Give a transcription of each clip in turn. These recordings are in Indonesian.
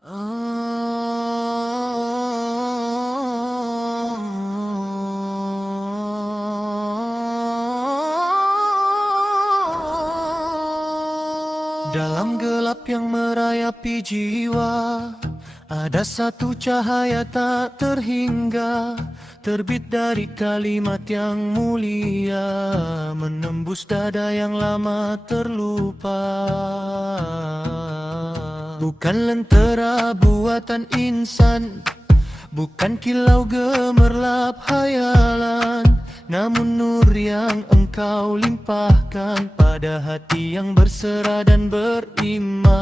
Dalam gelap yang merayapi jiwa, ada satu cahaya tak terhingga, terbit dari kalimat yang mulia, menembus dada yang lama terlupa. Bukan lentera buatan insan, bukan kilau gemerlap hayalan, namun nur yang engkau limpahkan pada hati yang berserah dan beriman.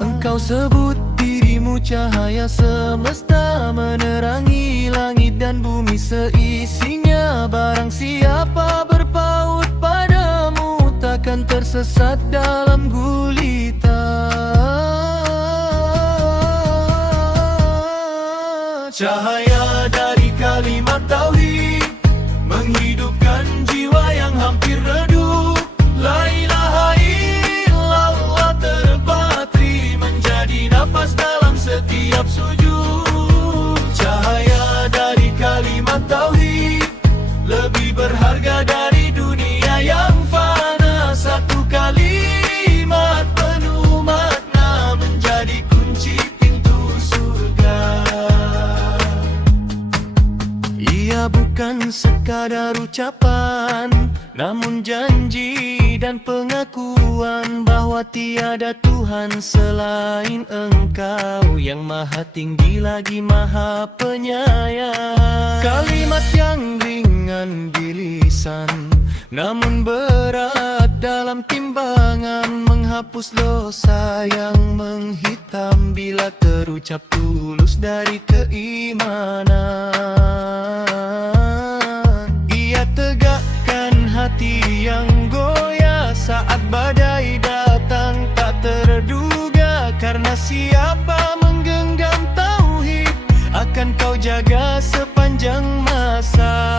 Engkau sebut dirimu cahaya semesta, menerangi langit dan bumi seisinya. Barang siapa berpaut padamu takkan tersesat dalam gulita. Cahaya dari kalimat tauhid menghidupkan jiwa yang hampir redup. La ilaha illallah terpatri menjadi nafas dalam setiap sujud. Cahaya dari kalimat tauhid lebih berharga dari dunia yang fana. Satu kalimat penuh makna menjadi kunci pintu surga. Ia bukan sekadar ucapan, namun janji dan pengakuan bahwa tiada Tuhan selain Engkau, yang maha tinggi lagi maha penyayang. Kalimat yang ringan di lisan, namun berat dalam timbangan, menghapus dosa yang menghitam bila terucap tulus dari keimanan. Ia tegakkan hati yang goyah saat badai datang tak terduga, karena siapa menggenggam tauhid akan kau jaga sepanjang masa.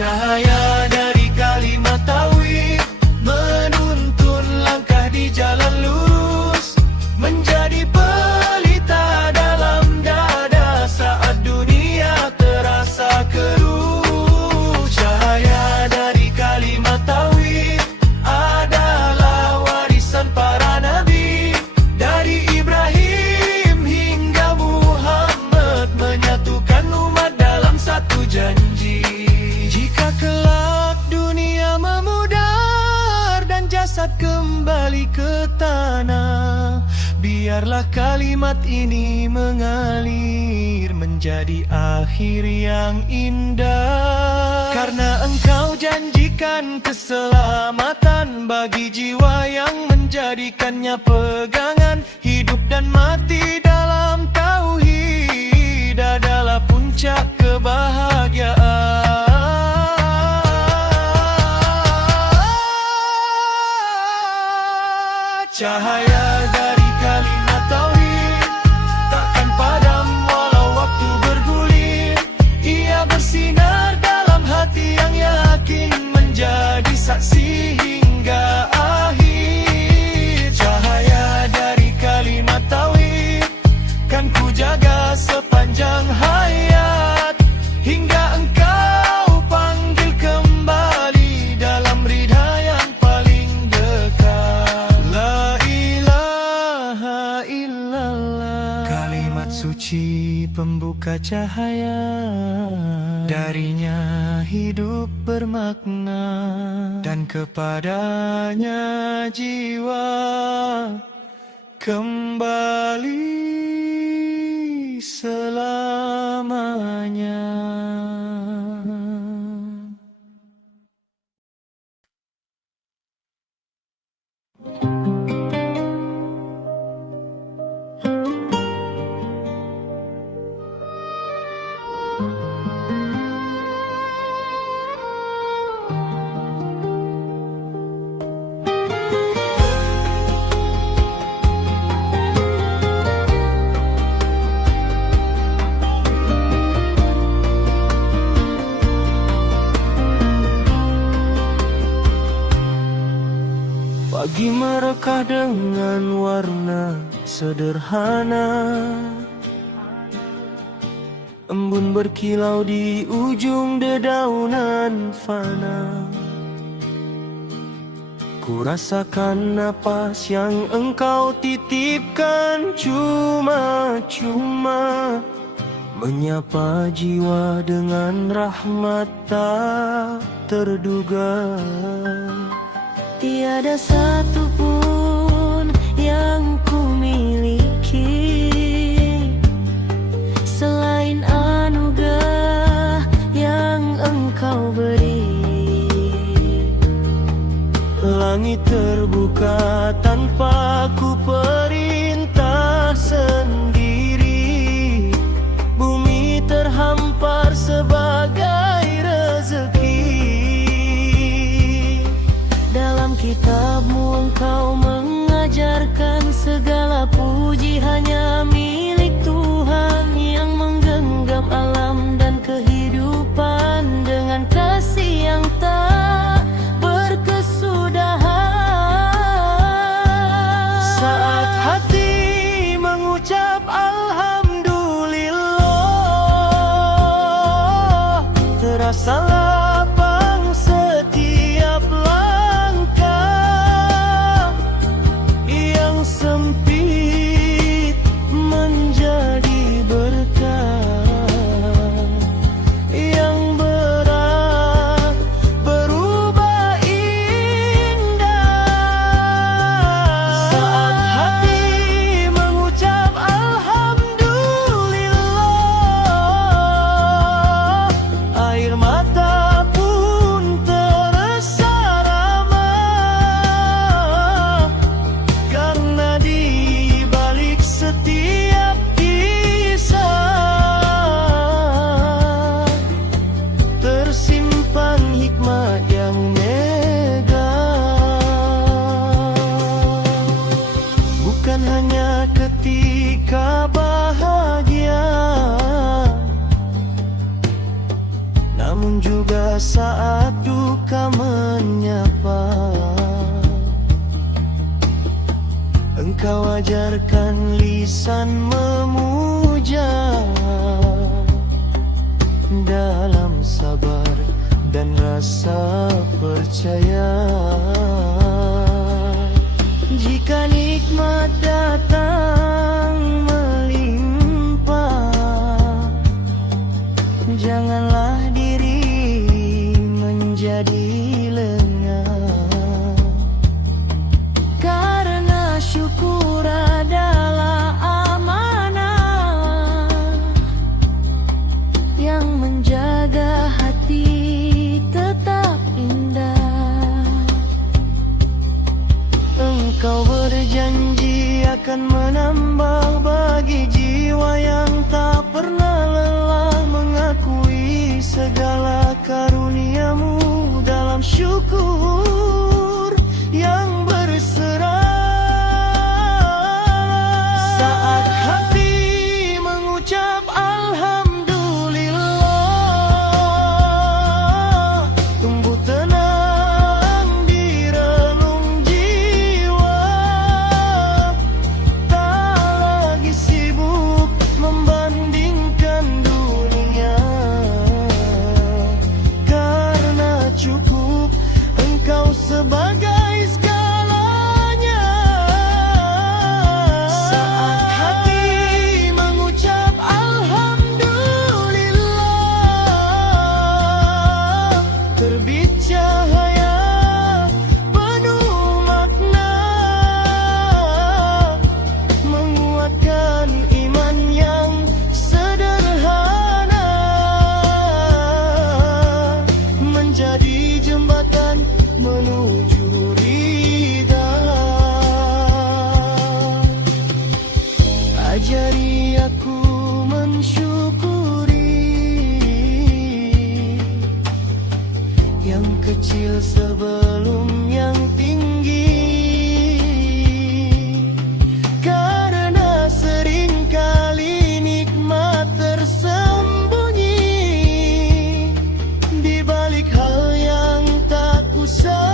Cahaya dari kalimat tauhid menuntun langkah di jalan lurus, menjadi pelita dalam dada saat dunia terasa keruh. Cahaya dari kalimat tauhid adalah warisan para nabi, dari Ibrahim hingga Muhammad, menyatukan umat dalam satu janji. Jika kelak dunia memudar dan jasad kembali ke tanah, biarlah kalimat ini mengalir menjadi akhir yang indah. Karena Engkau janjikan keselamatan bagi jiwa yang menjadikannya pegangan. Hidup dan mati dalam tauhid adalah puncak kebahagiaan. Cahaya dari kalimat tauhid takkan padam walau waktu bergulir. Ia bersinar dalam hati yang yakin, menjadi saksi hingga akhir. Cahaya dari kalimat tauhid kan ku jaga sepanjang hayat, hingga Engkau panggil kembali dalam ridha yang paling dekat. La ilaha illallah, kalimat suci pembuka cahaya, darinya hidup bermakna, dan kepadanya jiwa kembali selamanya. Pagi merekah dengan warna sederhana, embun berkilau di ujung dedaunan fana. Ku rasakan napas yang engkau titipkan cuma-cuma, menyapa jiwa dengan rahmat tak terduga. Tiada satupun yang ku miliki selain anugerah yang engkau beri. Langit terbuka tanpa ku perintah sendiri, bumi terhampar sebagai rezeki. Dalam kitabmu engkau mengajarkan segala puji hanya milik Tuhan yang menggenggam alam dan kehidupan dengan kasih yang tak berkesudahan. Saat hati mengucap alhamdulillah, terasa lapang setiap langkah yang sempit menjadi berkah, yang berat berubah indah. Saat hati mengucap alhamdulillah, air mata pun terasa ramah, karena di balik setiap kisah tersimpan hikmat yang mega. Bukan hanya ketika bahagia, namun juga saat duka menyapa. Engkau ajarkan lisan memuja dalam sabar dan rasa percaya. Jika nikmat datang melimpah, janganlah diri menjadi lengah, Karena syukur adalah amanah yang menjaga hati tetap indah. engkau berjanji akan menambah bagi jiwa yang tak pernah lelah mengakui segala karuniamu dalam syukur yang berserah. Saat hati mengucap alhamdulillah, tumbuh tenang di relung jiwa, tak lagi sibuk membandingkan dunia, karena cukup engkau sebagai segalanya. Saat hati mengucap alhamdulillah, terbit cahaya penuh makna, menguatkan iman yang sederhana, menjadi jembatan menuju ridha. Ajari aku mensyukuri yang kecil sebelum yang tinggi, karena seringkali nikmat tersembunyi di balik hal yang tak kusadari.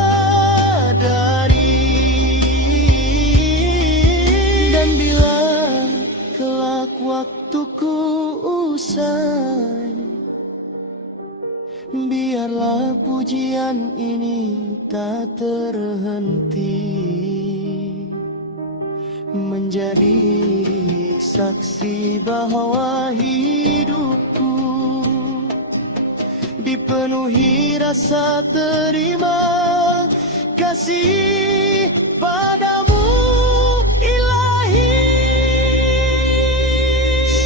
Biarlah pujian ini tak terhenti, menjadi saksi bahwa hidupku dipenuhi rasa terima kasih padamu, Ilahi.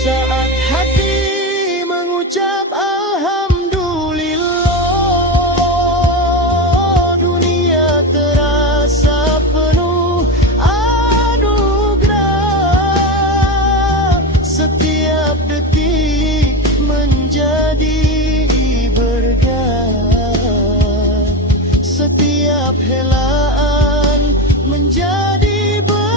Saat hati mengucap alhamdulillah, dunia terasa penuh anugerah. Setiap detik menjadi berkah, setiap helaan menjadi berkah.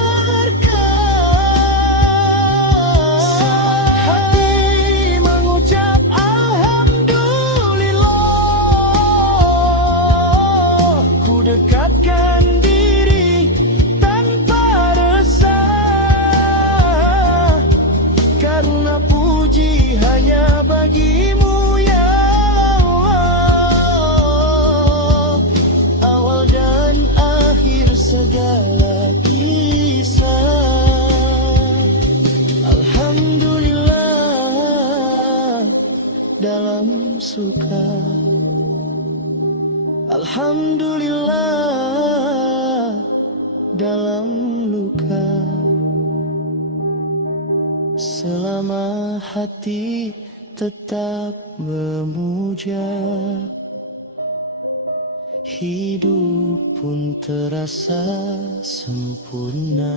Saat hati mengucap alhamdulillah, ku dekatkan diri tanpa resah, karena puji hanya bagimu ya Allah, awal dan akhir segala kisah. Alhamdulillah dalam suka, alhamdulillah dalam luka. Selama hati tetap memuja, hidup pun terasa sempurna.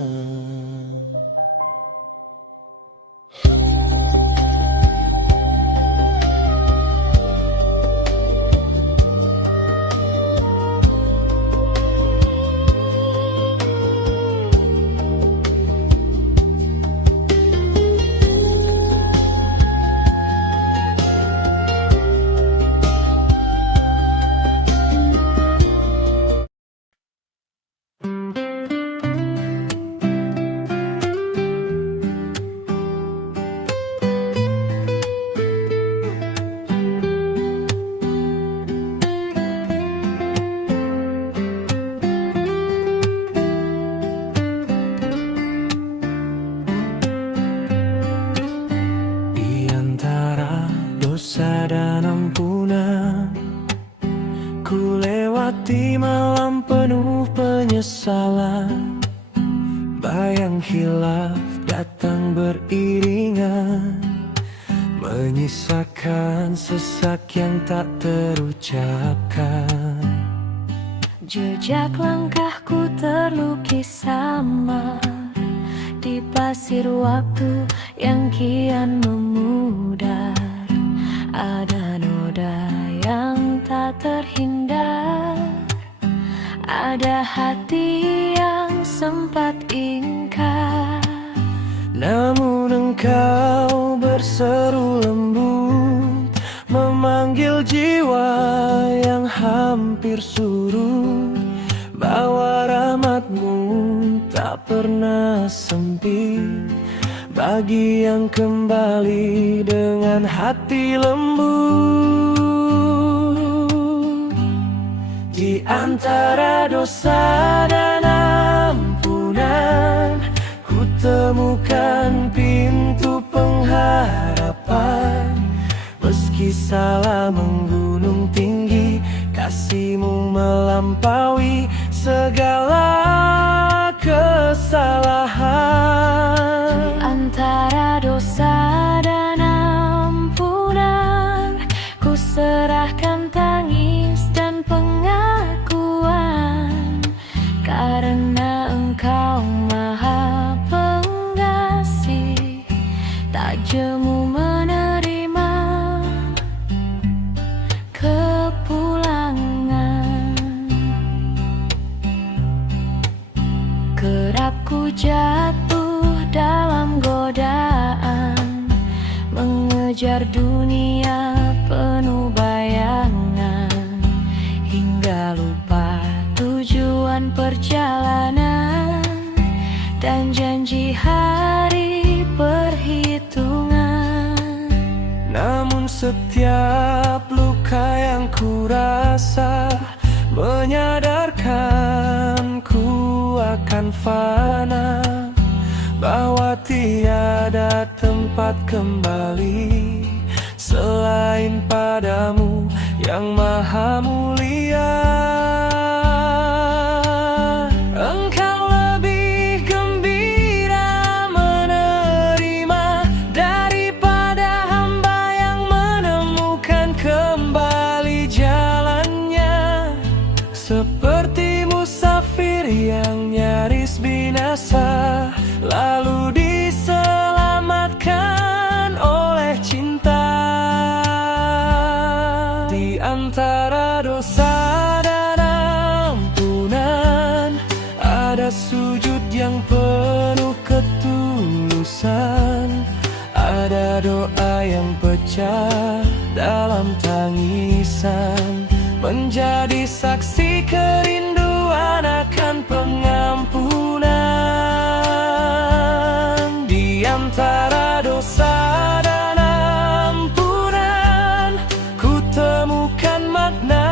Dosa dan ampunan, ku lewati malam penuh penyesalan. Bayang hilaf datang beriringan, menyisakan sesak yang tak terucapkan. Jejak langkahku terlukis samar di pasir waktu yang kian memudar. Ada noda yang tak terhindar, ada hati yang sempat ingkar. Namun engkau berseru lembut, memanggil jiwa yang hampir surut. Bahwa rahmatmu tak pernah sempit bagi yang kembali dengan hati lembut. Di antara dosa dan ampunan, ku temukan pintu pengharapan. Meski salah menggunung tinggi, kasih-Mu melampaui segala kesalahan. Antara dosa dan ampunan, ku serahkan tangis dan pengakuan. Karena Engkau Maha Pengasih, tak jemu menerima kepulangan. Kerap ku jatuh dalam godaan, mengejar dunia penuh bayangan, hingga lupa tujuan perjalanan dan janji hari perhitungan. Namun setiap luka yang ku rasa menyadarkanku akan fana, bahwa tiada tempat kembali selain padamu yang maha mulia. Engkau lebih gembira menerima daripada hamba yang menemukan kembali jalannya, seperti musafir yang nyaris binasa lalu diselamatkan oleh cinta. Di antara dosa dan ampunan ada sujud yang penuh ketulusan, ada doa yang pecah dalam tangisan, menjadi saksi kerinduan akan pengampunan. Di antara dosa dan ampunan ku temukan makna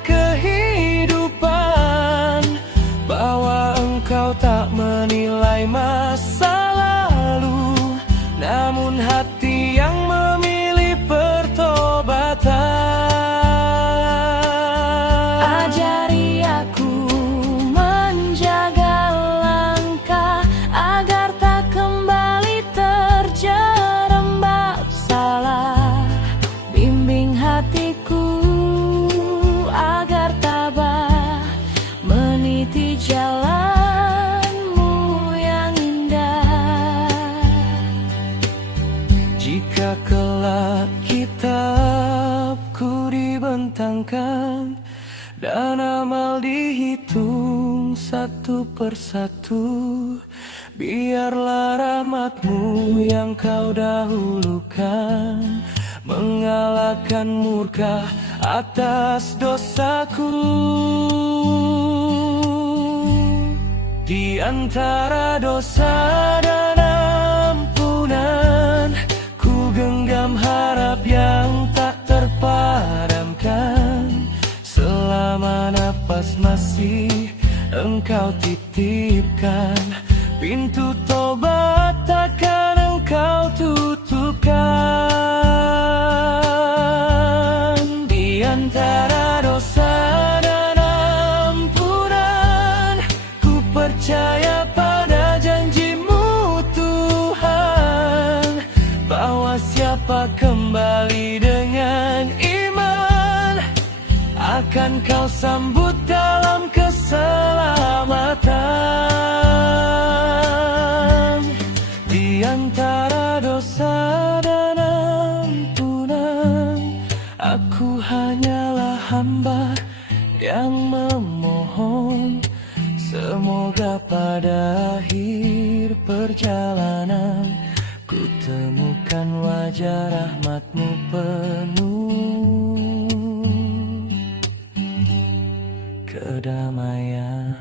kehidupan, bahwa engkau tak menilai masa lalu, namun hati yang memilih pertobatan. Ajari aku menjaga langkah agar tak kembali terjerembab salah. Bimbing hatiku agar tabah meniti jalanmu yang indah. Jika kelak kitabku dibentangkan dan amal dihitung satu persatu, biarlah rahmatmu yang kau dahulukan mengalahkan murka atas dosaku. Di antara dosa dan ampunan ku genggam harap yang tak terpadamkan, selama nafas masih engkau titipkan, pintu tobat takkan engkau tutupkan. Di antara dosa dan ampunan ku percaya pada janjimu Tuhan, bahwa siapa kembali dengan iman akan kau sambut dalam keselamatan. Di antara dosa dan ampunan aku hanyalah hamba yang memohon, semoga pada akhir perjalanan ku temukan wajah rahmatmu penuh kedamaian.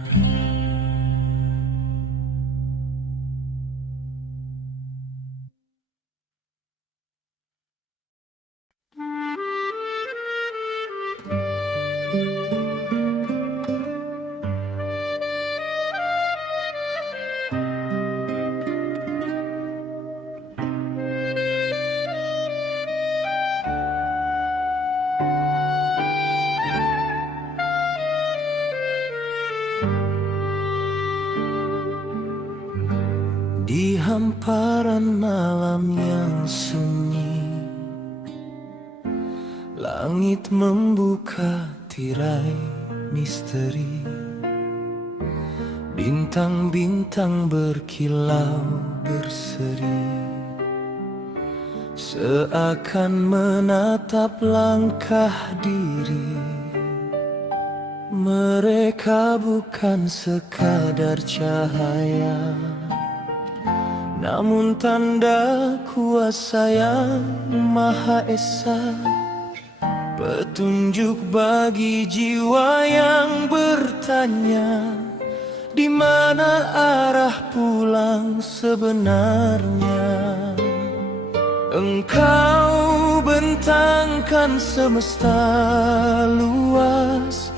Di hamparan malam yang sunyi, langit membuka tirai misteri, bintang-bintang berkilau berseri, seakan menatap langkah diri. Mereka bukan sekadar cahaya, namun tanda kuasa yang Maha Esa, petunjuk bagi jiwa yang bertanya, di mana arah pulang sebenarnya. Engkau bentangkan semesta luas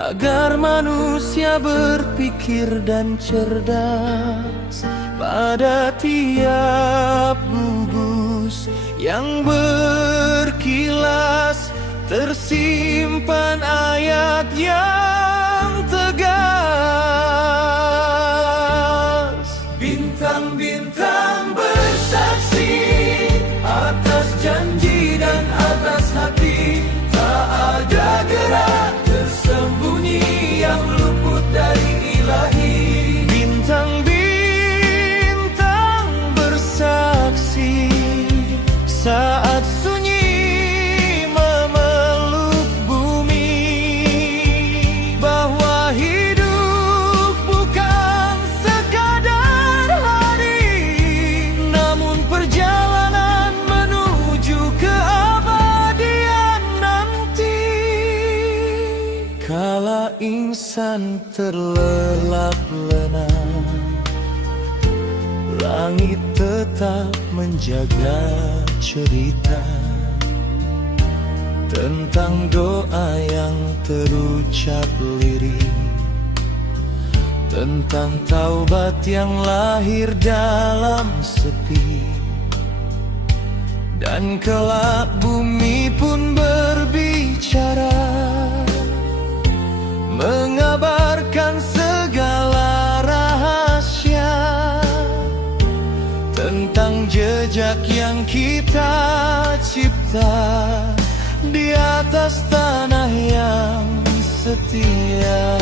agar manusia berpikir dan cerdas. Pada tiap gugus yang berkilas tersimpan ayat yang tegas. Bintang-bintang bersaksi atas janji dan atas hati. Tak ada gerak tersembunyi yang luput dari ilahi. Bintang-bintang bersaksi saat sunyi memeluk bumi, bahwa hidup bukan sekadar hari, namun perjalanan menuju keabadian nanti. Kala insan terlelap lena, langit tetap menjaga cerita tentang doa yang terucap lirik, tentang taubat yang lahir dalam sepi. Dan kelak bumi pun berbicara, mengabarkan segala rahasia tentang jejak yang kita cipta di atas tanah yang setia.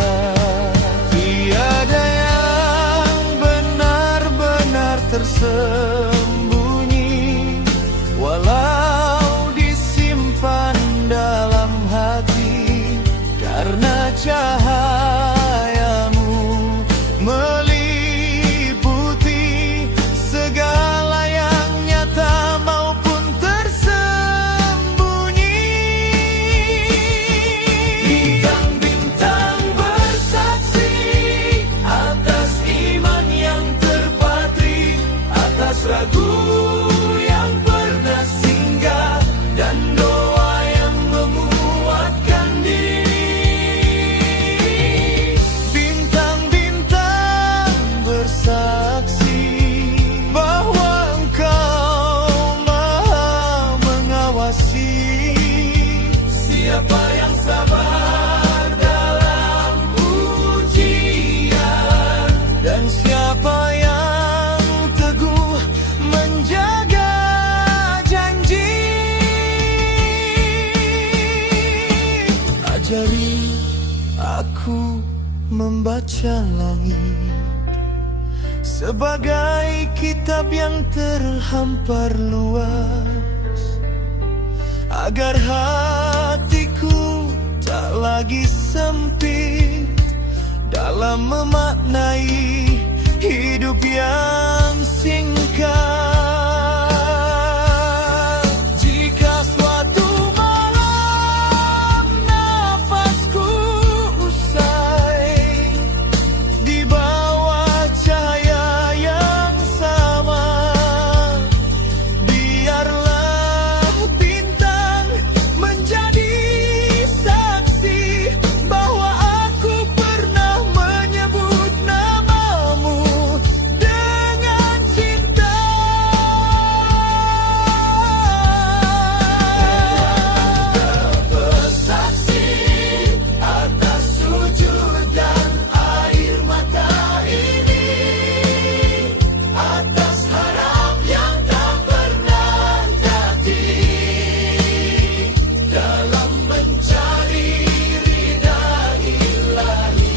Tiada yang benar-benar tersembunyi, walau disimpan dalam hati, karena cahayamu meliputi segala yang nyata maupun tersembunyi. Bintang-bintang bersaksi atas iman yang terpatri, atas ragu yang pernah singgah, dan doa yang menguatkan diri. Bintang-bintang bersaksi bahwa Engkau Maha mengawasi siapa yang sabar dalam ujian, dan siapa yang teguh menjaga janji. Ajari aku membaca langit sebagai kitab yang terhampar luas, agar hatiku tak lagi sempit dalam memaknai hidup yang singkat. Jika suatu malam nafasku usai di bawah cahaya yang sama, biarlah bintang menjadi saksi bahwa aku pernah menyebut namamu dengan cinta. Bersaksi atas sujud dan air mata ini, atas harap yang tak pernah jati, dalam mencari ridha ilahi.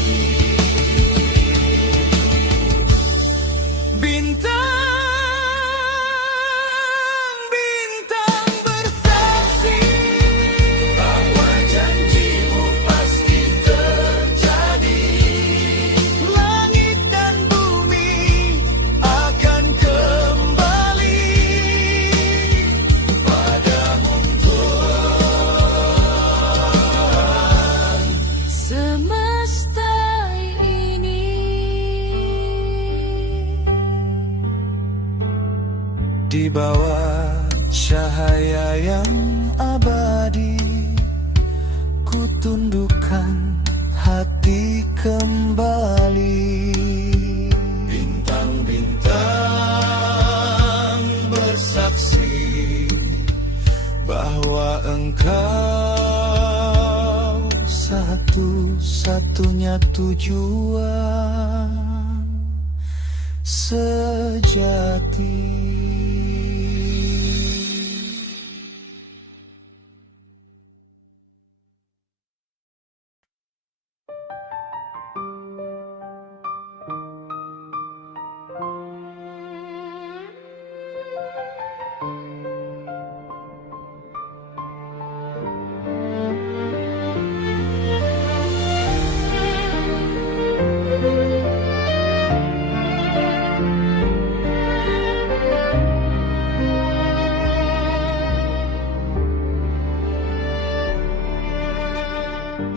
Bintang-bintang bersaksi bahwa janjimu pasti terjadi. Langit dan bumi akan kembali padamu Tuhan. Semesta ini Di bawah cahaya yang abadi, ku tundukkan hati kembali. Bintang-bintang bersaksi bahwa engkau satu-satunya tujuan sejati.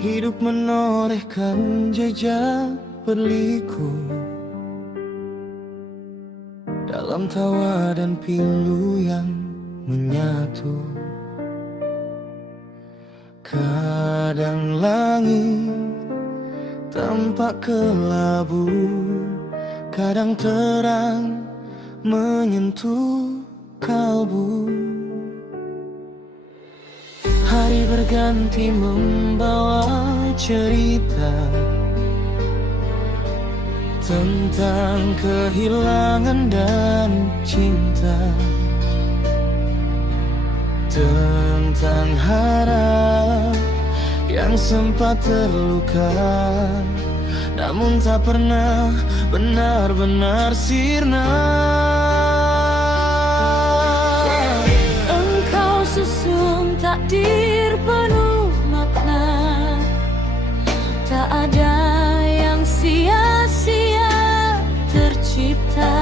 Hidup menorehkan jejak berliku dalam tawa dan pilu yang menyatu. Kadang langit tampak kelabu, kadang terang menyentuh kalbu. Hari berganti membawa cerita tentang kehilangan dan cinta, tentang harap yang sempat terluka, namun tak pernah benar-benar sirna. Engkau susun takdir penuh makna, tak ada yang sia-sia tercipta.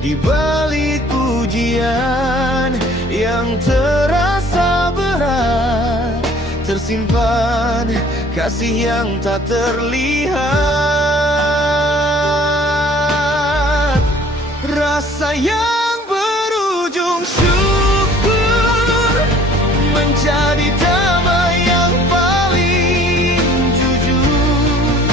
Di balik ujian yang terasa berat, tersimpan kasih yang tak terlihat. Rasa yang berujung syukur menjadi damai yang paling jujur.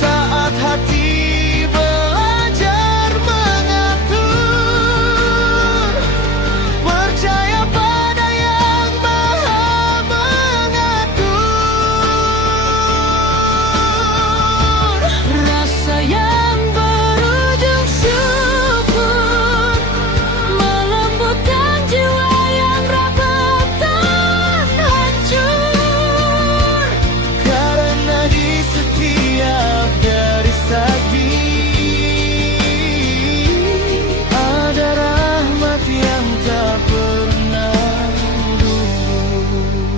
Saat hati belajar mengatur, percaya pada yang maha mengatur. Rasa yang berujung syukur melembutkan jiwa yang rapuh dan hancur. Karena di setiap garis takdir ada rahmat yang tak pernah luntur.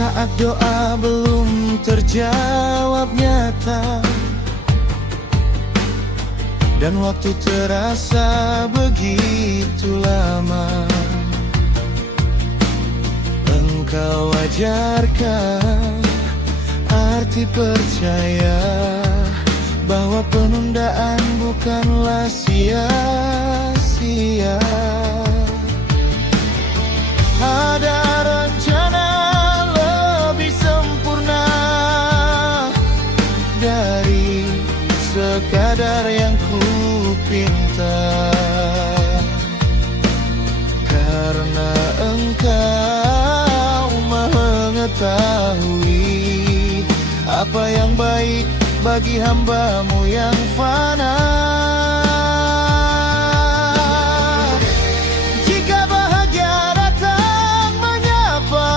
Saat doa belum terjawab nyata dan waktu terasa begitu lama, engkau ajarkan arti percaya bahwa penundaan bukanlah sia-sia. Ada rencana lebih sempurna dari sekadar yang ku pinta. Karena engkau mengetahui apa yang baik bagi hamba-Mu yang fana. Jika bahagia datang menyapa,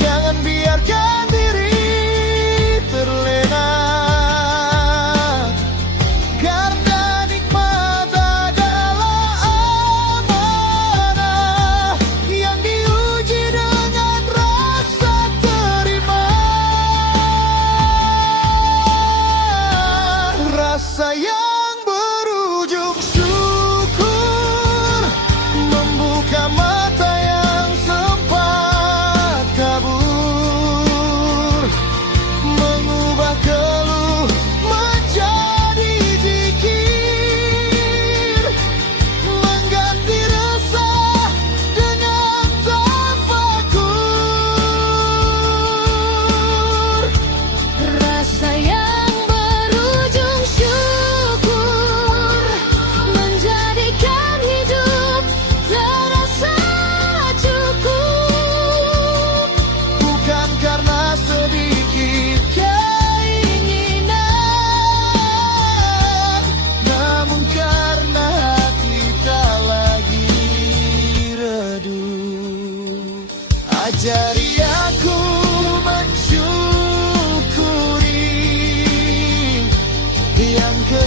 jangan biarkan diri terlena. Karena nikmat adalah amanah yang diuji dengan rasa terima. Rasa yang berujung syukur membuka mata yang sempat kabur.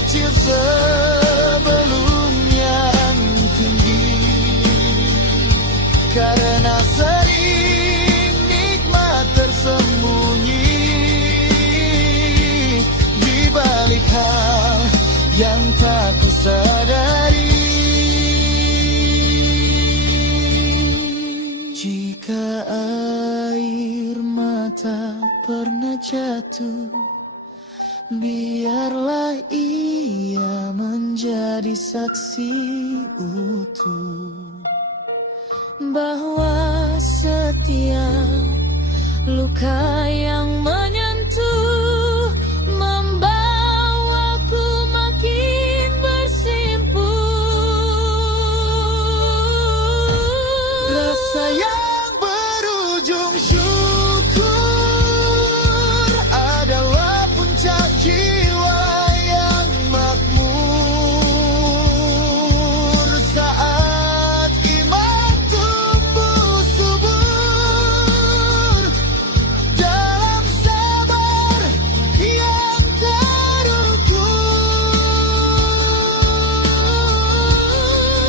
kecil sebelum yang tinggi, karena sering nikmat tersembunyi di balik hal yang tak kusadari. Jika air mata pernah jatuh, biarlah ia menjadi saksi utuh bahwa setiap luka yang menyentuh membawaku makin bersimpuh. Rasa yang berujung syukur adalah puncak jiwa yang makmur. Saat iman tumbuh subur dalam sabar yang terukur.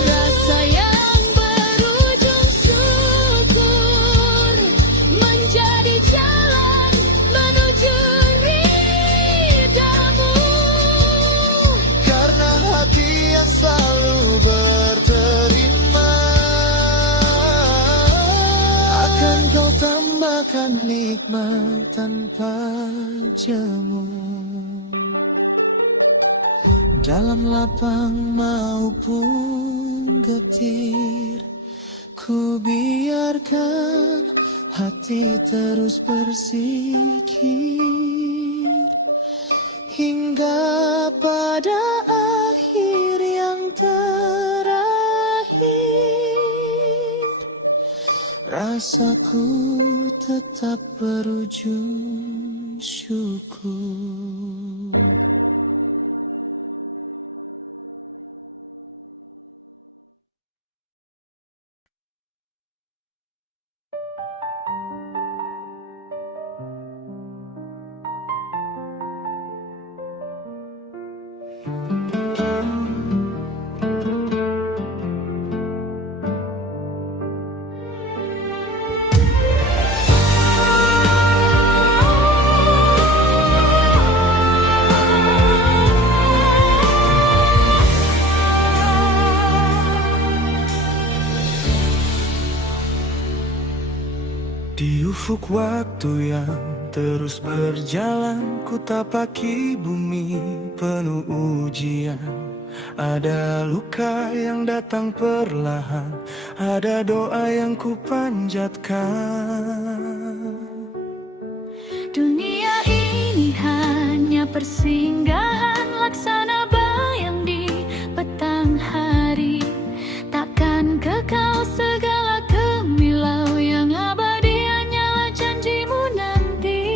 Rasa yang berujung syukur menjadi jalan menuju ridhamu, karena hati yang selalu berterima akan kau tambahkan nikmat tanpa jemu. Dalam lapang maupun getir, ku biarkan hati terus berzikir hingga pada akhir yang terakhir. Rasaku tetap berujung syukur. Di ufuk waktu yang terus berjalan, ku tapaki bumi penuh ujian. Ada luka yang datang perlahan, ada doa yang ku panjatkan. Dunia ini hanya persinggahan, laksana bayang di petang hari. Takkan kekal segala kemilau yang abadi, hanyalah janjimu nanti.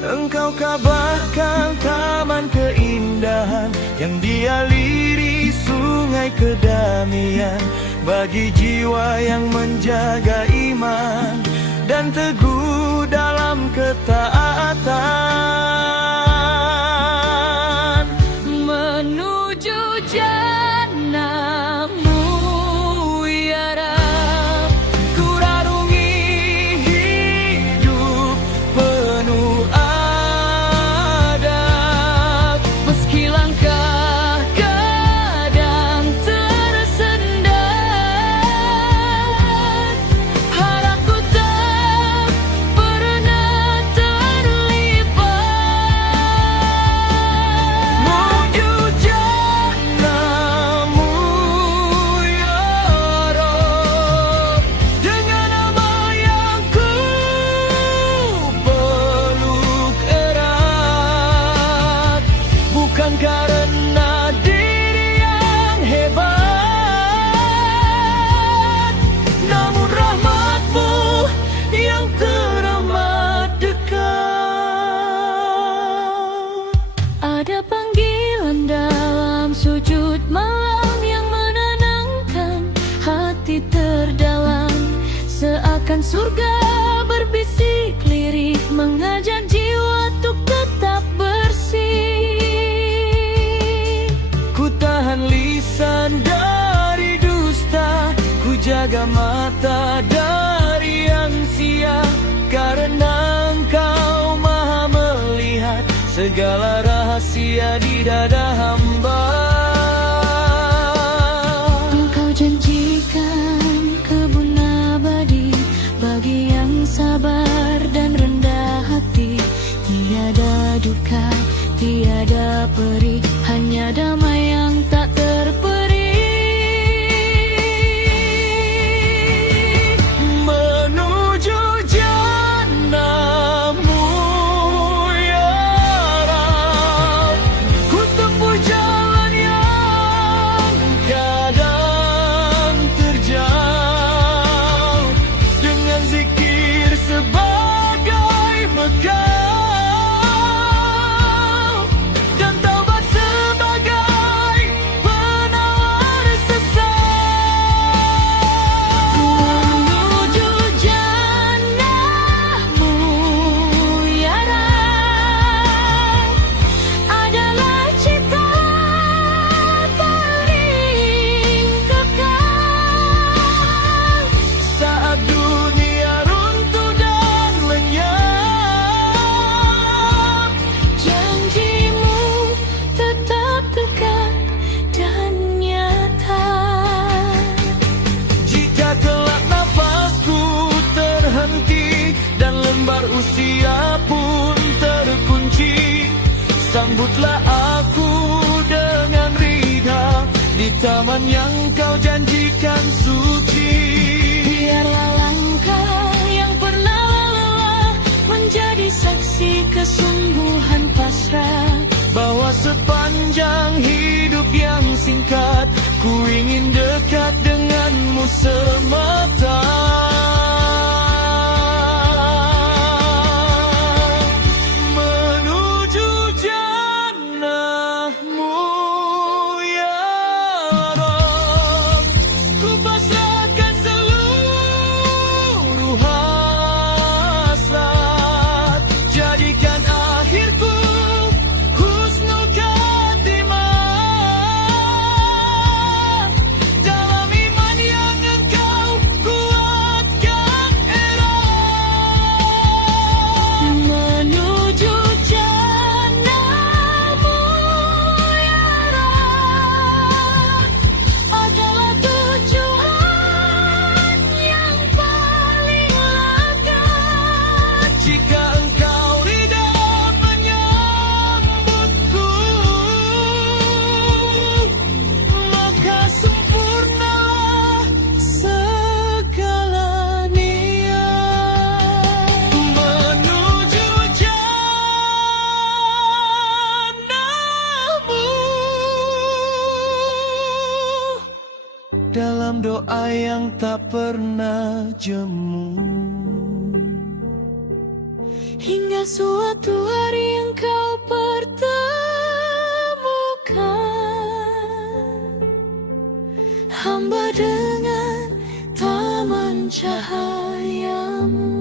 Engkau kabarkan taman keindahan yang dialiri sungai kedamaian, bagi jiwa yang menjaga iman dan teguh dalam ketaatan. Menuju jannahmu ya Rab, Ku rarungi hidup penuh adab, meski langkah kadang tersendat. Harapku tak pernah terlibat. menuju jannahmu ya Rabb, dengan nama yang ku peluk erat, bukan karena diri yang hebat, namun rahmatmu yang teramat dekat. Ada panggilan dalam sujud malam yang menenangkan hati terdalam, seakan surga berbisik lirik mengajak jiwa untuk tetap bersih. segala rahasia di dada hamba. Engkau janjikan kebun abadi bagi yang sabar dan rendah hati. Tiada duka, tiada perih, hanya damai yang tak terperi. Menuju jannahmu ya Rab, ku tempuh jalan yang kadang terjal, dengan zikir sebagai bekal. Usia pun terkunci, sambutlah aku dengan ridha di taman yang kau janjikan suci. Biarlah langkah yang pernah lelah menjadi saksi kesungguhan pasrah, bahwa sepanjang hidup yang singkat ku ingin dekat denganmu semata. Dalam doa yang tak pernah jemu, hingga suatu hari engkau pertemukan hamba dengan taman cahayamu.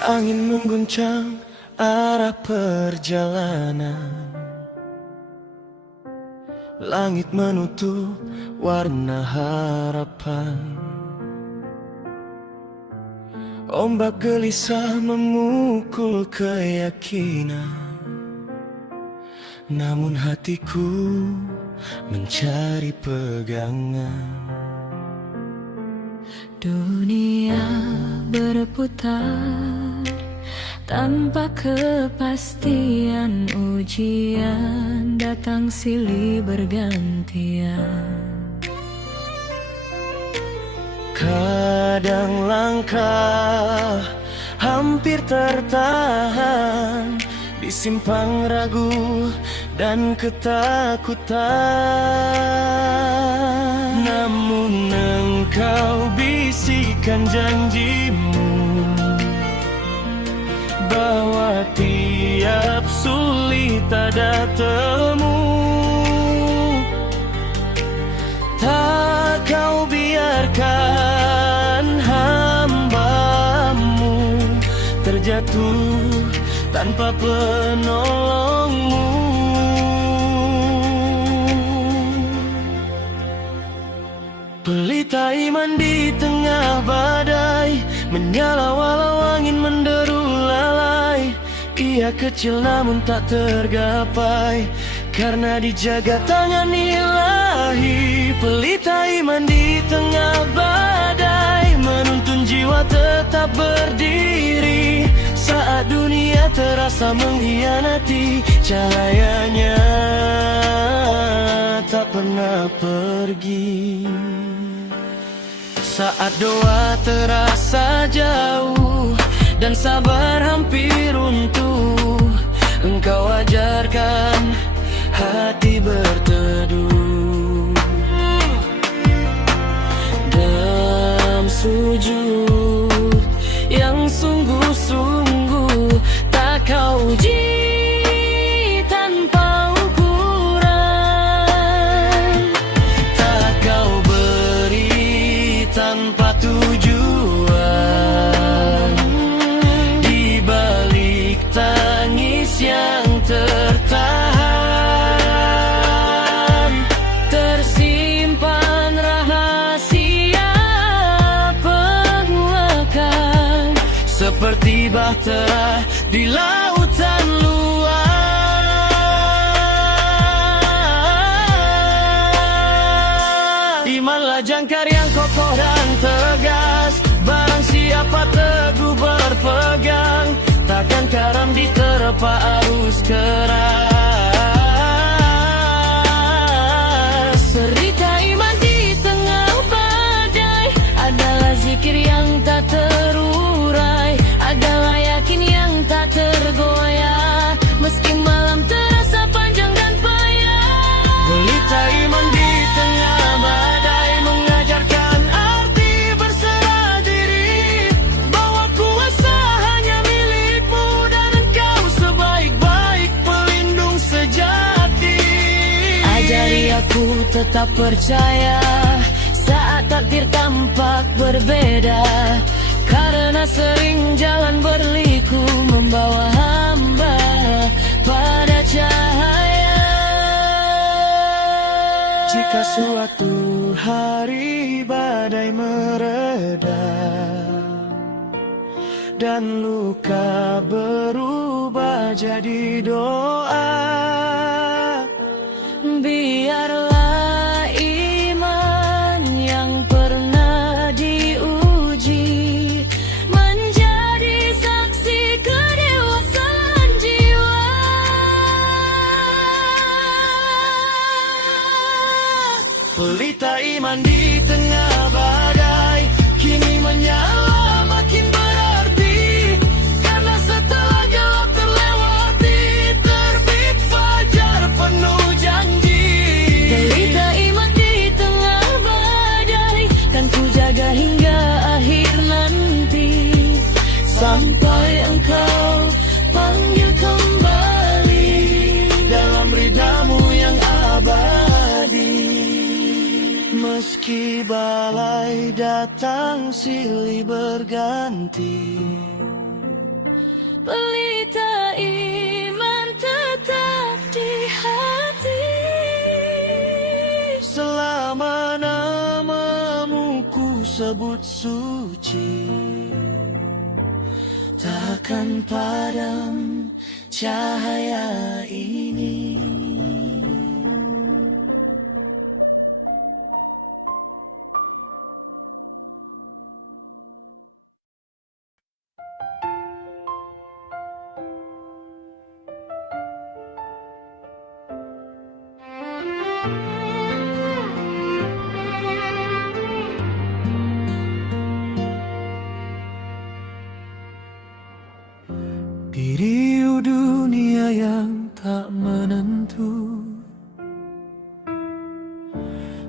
Angin mengguncang arah perjalanan, langit menutup warna harapan. Ombak gelisah memukul keyakinan, namun hatiku mencari pegangan. Dunia berputar tanpa kepastian, ujian datang silih bergantian. Kadang langkah hampir tertahan di simpang ragu dan ketakutan, namun engkau bisikan janjimu bahwa tiap sulit ada temu. Tak Engkau biarkan hamba-Mu terjatuh tanpa penolongmu. Pelita iman di tengah badai, menyala walau angin menderu lalai. Ia kecil namun tak tergapai, karena dijaga tangan ilahi. Pelita iman di tengah badai, menuntun jiwa tetap berdiri. Saat dunia terasa mengkhianati, cahayanya tak pernah pergi. Saat doa terasa jauh dan sabar hampir runtuh, Engkau ajarkan hati berteduh. Dalam sujud yang sungguh-sungguh, tak Kau uji tanpa ukuran, tak Kau beri tanpa tujuan. Di balik tangis yang tertahan, tersimpan rahasia penguakan, seperti bahtera di lautan luas. Imanlah jangkar yang kokoh dan tegas, barang siapa teguh berpegang, takkan karam diterpa arus keras. Cerita iman di tengah badai adalah zikir yang tak terurai, adalah yakin yang tak tergoyah, meski malam terasa panjang dan payah. Pelita iman di tengah badai mengajarkan arti berserah diri, bahwa kuasa hanya milik-Mu dan Engkau sebaik-baik pelindung sejati. Ajari aku tetap percaya saat takdir tampak berbeda, karena sering jalan berliku membawa hamba pada cahaya. Jika suatu hari badai mereda dan luka berubah jadi doa, biarlah iman yang pernah diuji menjadi saksi kedewasaan jiwa. Pelita iman di tengah badai kini menyala makin berarti, karena setelah gelap terlewati, terbit fajar penuh janji. Pelita iman di tengah badai kan ku jaga hingga akhir nanti, sampai Engkau panggil kembali dalam ridha-Mu yang abadi. Meski balai datang silih berganti, pelita iman tetap di hati. Selama nama-Mu ku sebut suci, takkan padam cahaya ini. Di riuh dunia yang tak menentu,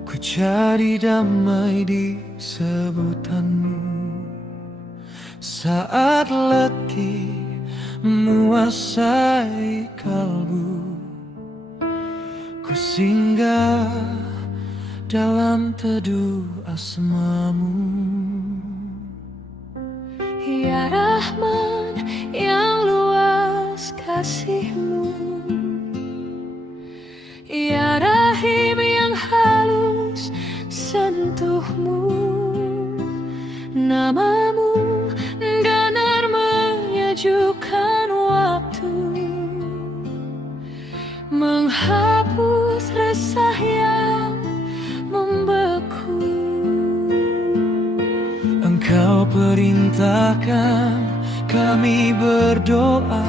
ku cari damai di sebutan-Mu. Saat letih menguasai kalbu, ku singgah dalam teduh asmamu. Ya Rahman yang luas kasih-Mu, Ya Rahim yang halus sentuh-Mu, namamu benar menyejukkan waktu, menghapus resah yang membeku. Engkau perintahkan kami berdoa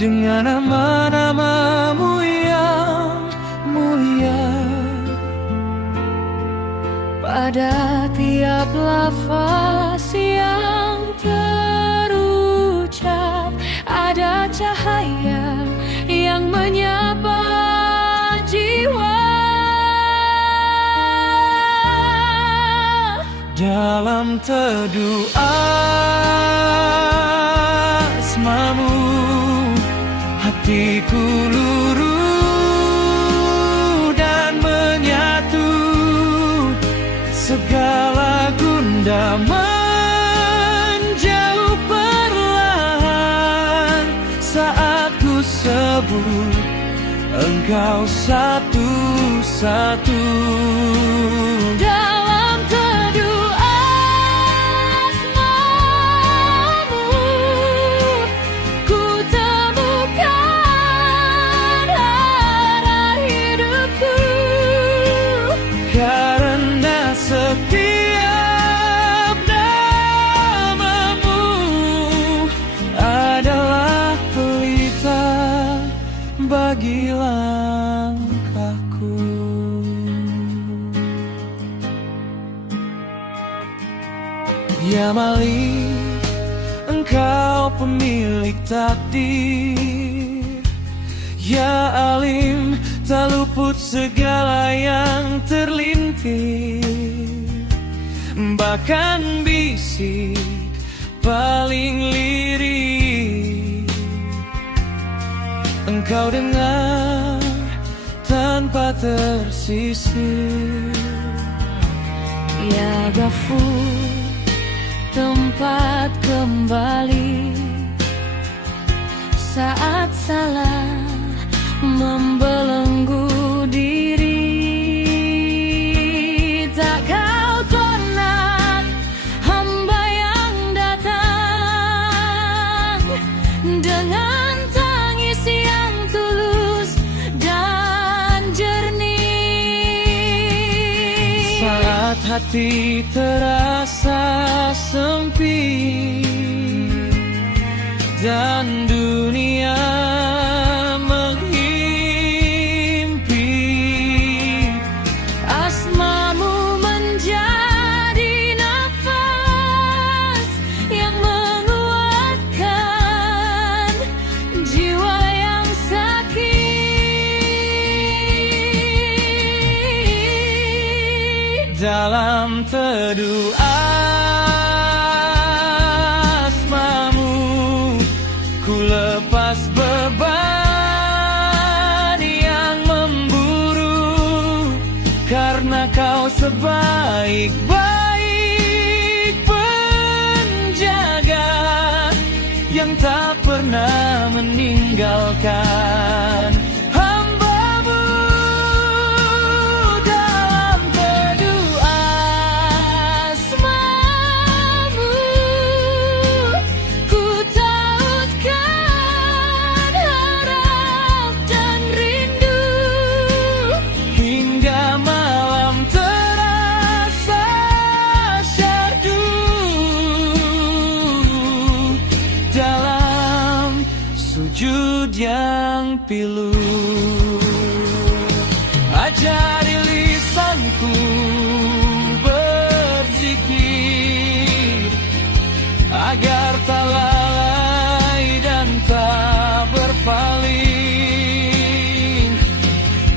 dengan nama-namamu yang mulia. Pada tiap lafaz yang terucap ada cahaya yang menyapa jiwa. Dalam teduh asmamu, hatiku luruh dan menyatu. Segala gundah menjauh perlahan saat ku sebut engkau satu-satu. Dalam teduh asmamu, ku temukan arah hidupku. Karena setiap namamu adalah pelita bagi langkahku. Ya Malik, engkau pemilik takdir. Ya Alim, tak luput segala yang terlintir. Bahkan bisik paling lirik engkau dengar tanpa tersisir. Ya Ghafur, tempat kembali saat salah membelenggu diri. Tak kau tolak hamba yang datang dengan tangis yang tulus dan jernih. Saat hati terasa sempit dan dunia menghimpit, asmamu menjadi nafas yang menguatkan jiwa yang sakit. dalam teduh asmamu, ku lepas beban yang memburu. Karena kau sebaik-baik penjaga yang tak pernah meninggalkan hambamu. Dalam teduh Asmamu, ku tautkan harap dan rindu. hingga malam terasa syahdu. Dalam sujud yang pilu, ajari lisanku berzikir agar tak lalai dan tak berpaling.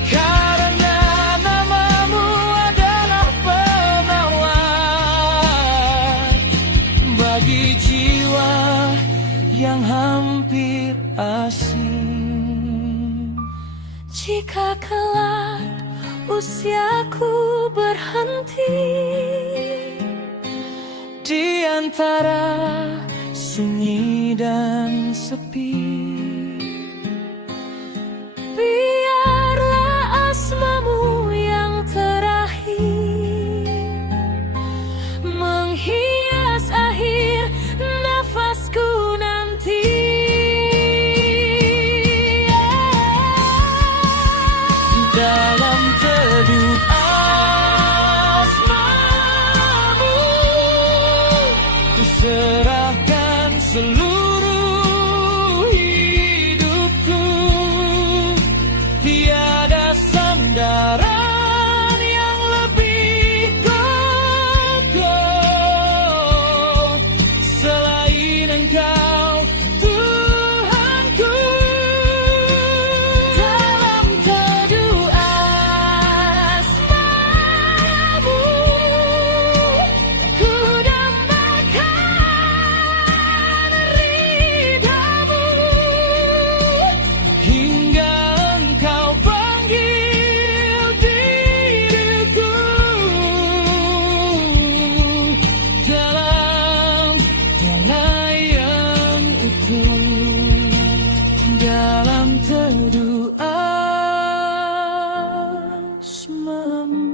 Karena namamu adalah penawar bagi jiwa yang hampir asing. usiaku berhenti di antara sunyi dan sepi. Biarlah asmamu yang terakhir menghias akhir nafasku nanti. Dalam teduh asmamu ku serahkan seluruh hidupku. Tiada sandaran yang lebih kokoh selain Engkau, Tuhanku. Dalam teduh asmamu ku dambakan ridhamu Hingga Engkau panggil diriku dalam yang utuh. Dalam teduh asmamu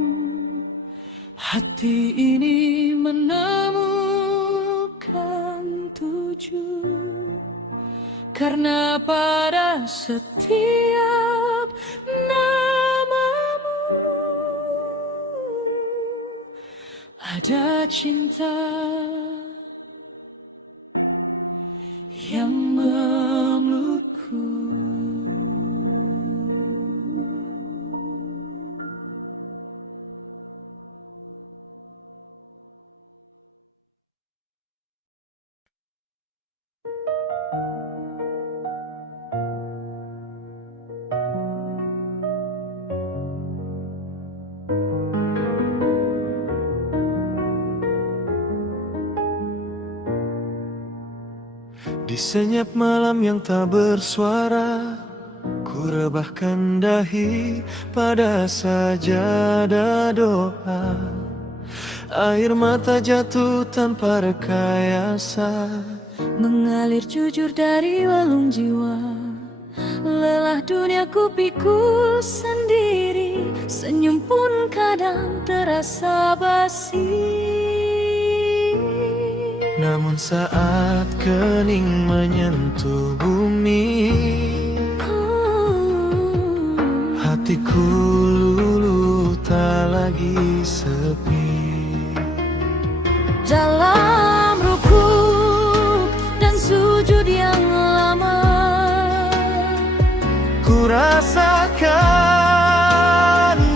hati ini menemukan tujuh. Karena pada setiap namamu ada cinta yang memelukku. Di senyap malam yang tak bersuara, ku rebahkan dahi pada sajadah doa. Air mata jatuh tanpa rekayasa, mengalir jujur dari relung jiwa. Lelah dunia ku pikul sendiri, senyum pun kadang terasa basi. namun saat kening menyentuh bumi, hatiku luluh tak lagi sepi. Dalam rukuk dan sujud yang lama, ku rasakan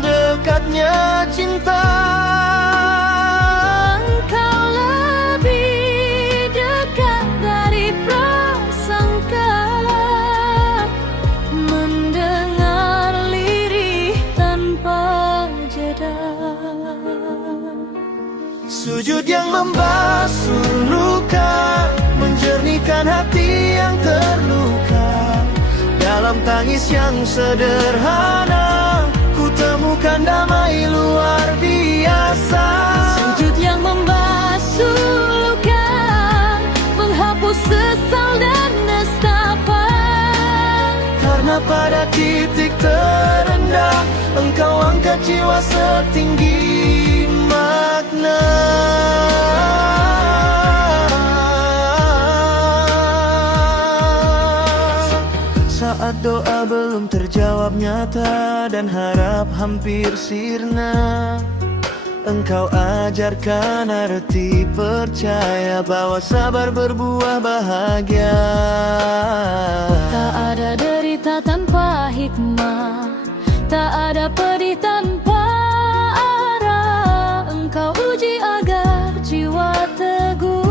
dekatnya cinta. Engkau lebih dekat dari prasangka, mendengar lirih tanpa jeda. Sujud yang membasuh luka, menjernihkan hati yang terluka. Dalam tangis yang sederhana, ku temukan damai luar biasa. Sujud yang membasuh luka, menghapus sesal dan nestapa. Karena pada titik terendah, engkau angkat jiwa setinggi makna. Saat doa belum terjawab nyata dan harap hampir sirna, engkau ajarkan arti percaya bahwa sabar berbuah bahagia. Tak ada derita tanpa hikmah, tak ada pedih tanpa arah. Engkau uji agar jiwa teguh.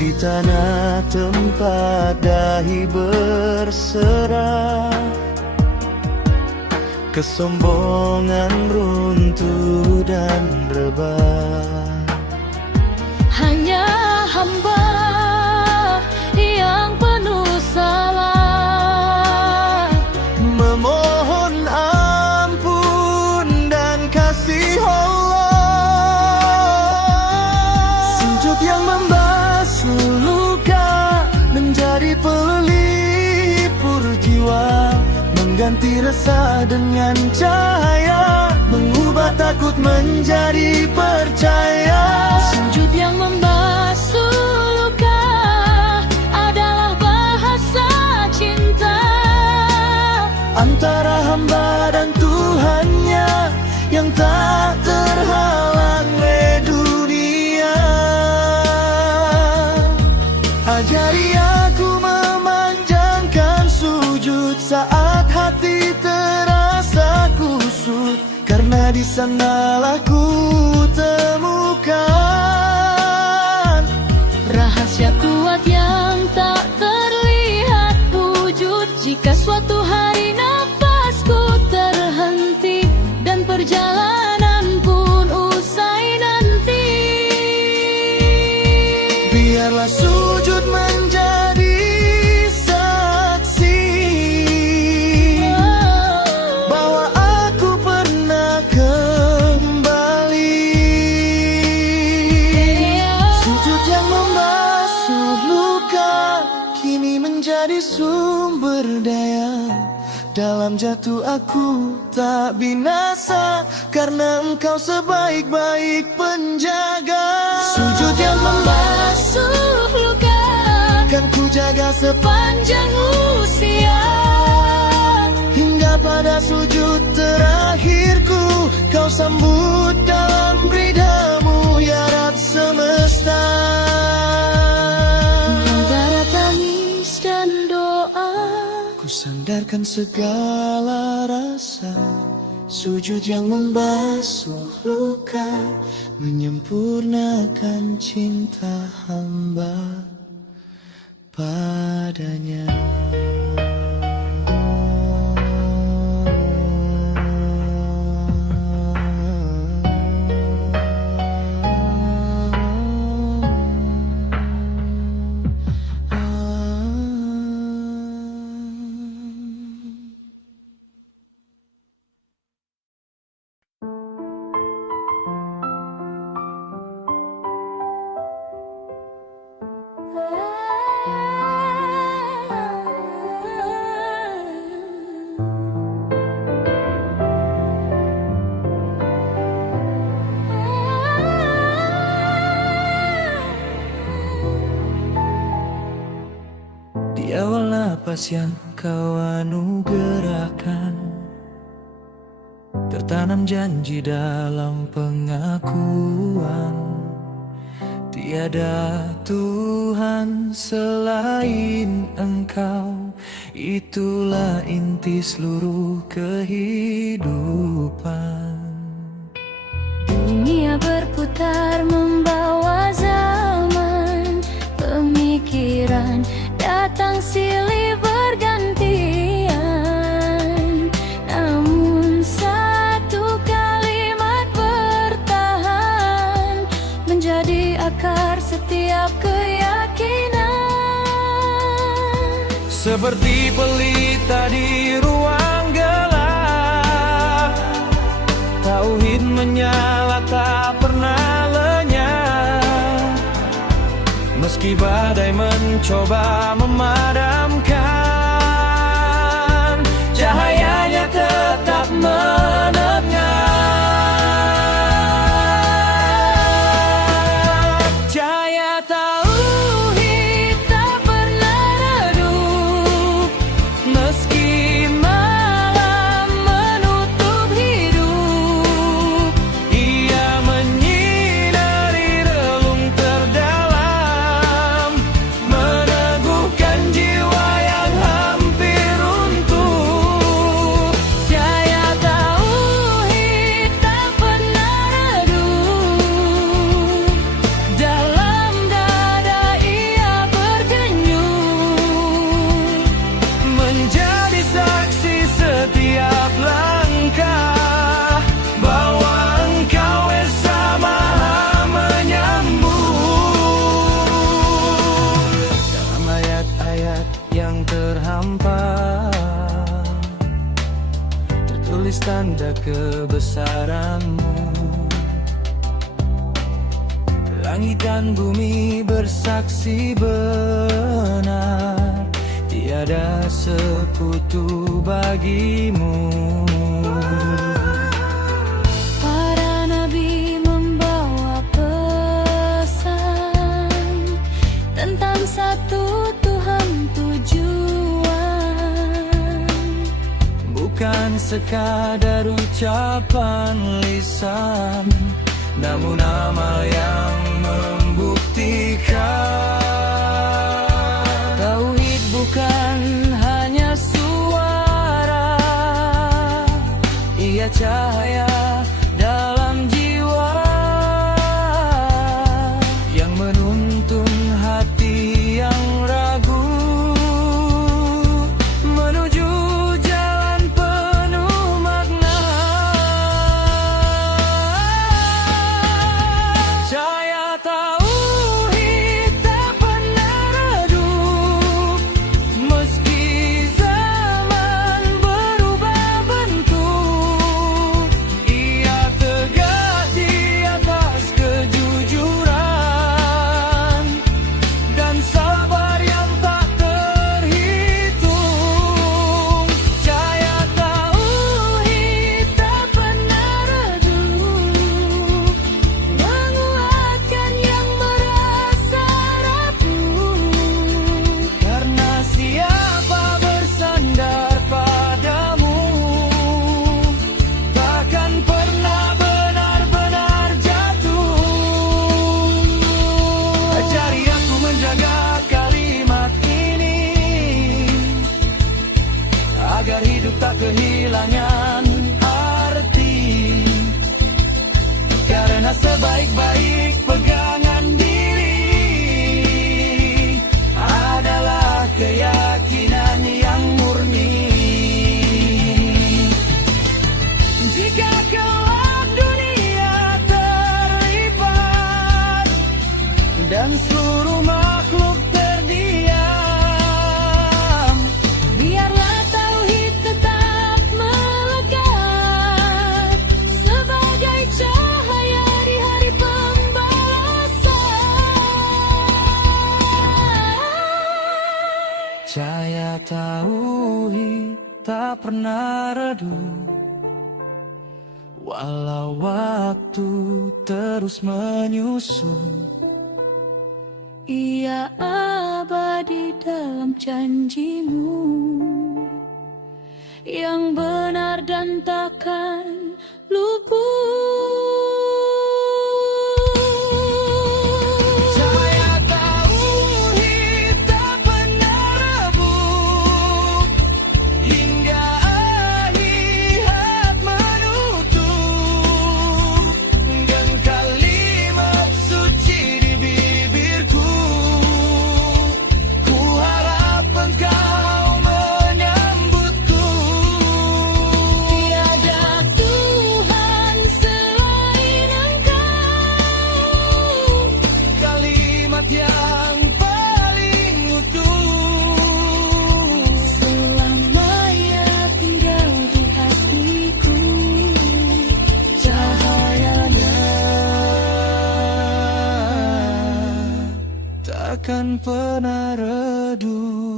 Di tanah tempat dahi berserah, kesombongan runtuh dan rebah. Hanya hamba yang penuh salah Memohon ganti resah dengan cahaya, mengubah takut menjadi percaya. Sujud yang membasuh luka adalah bahasa cinta antara hamba dan Tuhannya yang tak terhalang oleh dunia. Ajari aku memanjangkan sujud saat hati terasa kusut, karena di sanalah ku temukan rahasia kuat yang tak terlihat wujud. Jika suatu hari nafasku terhenti dan perjalanan pun usai nanti, biarlah sujud menjadi saksi bahwa aku pernah kembali. Sujud yang membasuh luka kini menjadi sumber daya. Dalam jatuh aku tak binasa, karena Engkau sebaik-baik penjaga. Sujud yang membasuh luka kan ku jaga sepanjang usia, hingga pada sujud terakhirku Kau sambut dalam ridamu ya Rab semesta. antara tangis dan doa, Ku sandarkan segala rasa. Sujud yang membasuh luka menyempurnakan cinta hamba padanya. Di awal napas yang Kau anugerahkan, tertanam janji dalam pengakuan. Tiada Tuhan selain Engkau, itulah inti seluruh kehidupan. dunia berputar membawa zaman, pemikiran datang silih bergantian, namun satu kalimat bertahan menjadi akar setiap keyakinan. Seperti pelita di ruang gelap, tauhid menyala tak pernah lenyap. Meski badai mencoba memadamkan, cahayanya tetap menetap. Cahaya tauhid tak pernah redup, meski malam menutup hidup. Ia menyinari relung terdalam, meneguhkan jiwa yang hampir runtuh. Cahaya tauhid tak pernah redup, dalam dada ia berdenyut, menjadi saksi setiap langkah bahwa Engkau Esa Maha menyambut. Dalam ayat-ayat yang terhampar tertulis tanda kebesaran-Mu. Langit dan bumi bersaksi benar, tiada sekutu bagimu. Para nabi membawa pesan tentang satu Tuhan tujuan, Bukan sekadar ucapan lisan, namun amal yang membuktikan. Tauhid bukan hanya suara, ia cahaya dalam jiwa yang menuntun hati yang ragu menuju jalan penuh makna. Cahaya tauhid tak pernah redup, meski zaman berubah bentuk. Ia tegak di atas kejujuran dan sabar yang tak terhitung. Cahaya tauhid tak pernah redup, menguatkan yang merasa rapuh. Karena siapa bersandar padamu takkan pernah benar-benar jatuh. Ajari aku menjaga kalimat ini agar hidup tak kehilangan arti. Karena sebaik-baik pegangan diri adalah keyakinan yang murni. Jika kelak dunia terlibat dan seluruh makhluk terdiam, biarlah tauhid tetap melekat sebagai cahaya di hari pembalasan. Cahaya tauhid tak pernah redup, walau waktu terus menyusul. Ia abadi dalam janjimu yang benar dan takkan luput. Cahaya tauhid tak pernah rebut hingga akhirat menutup. Dan kalimat suci di bibirku, ku harap engkau menyambutku. Tiada Tuhan selain Engkau, Kalimat yang paling utuh. selama ia tinggal di hatiku, cahayanya Takkan pernah redup.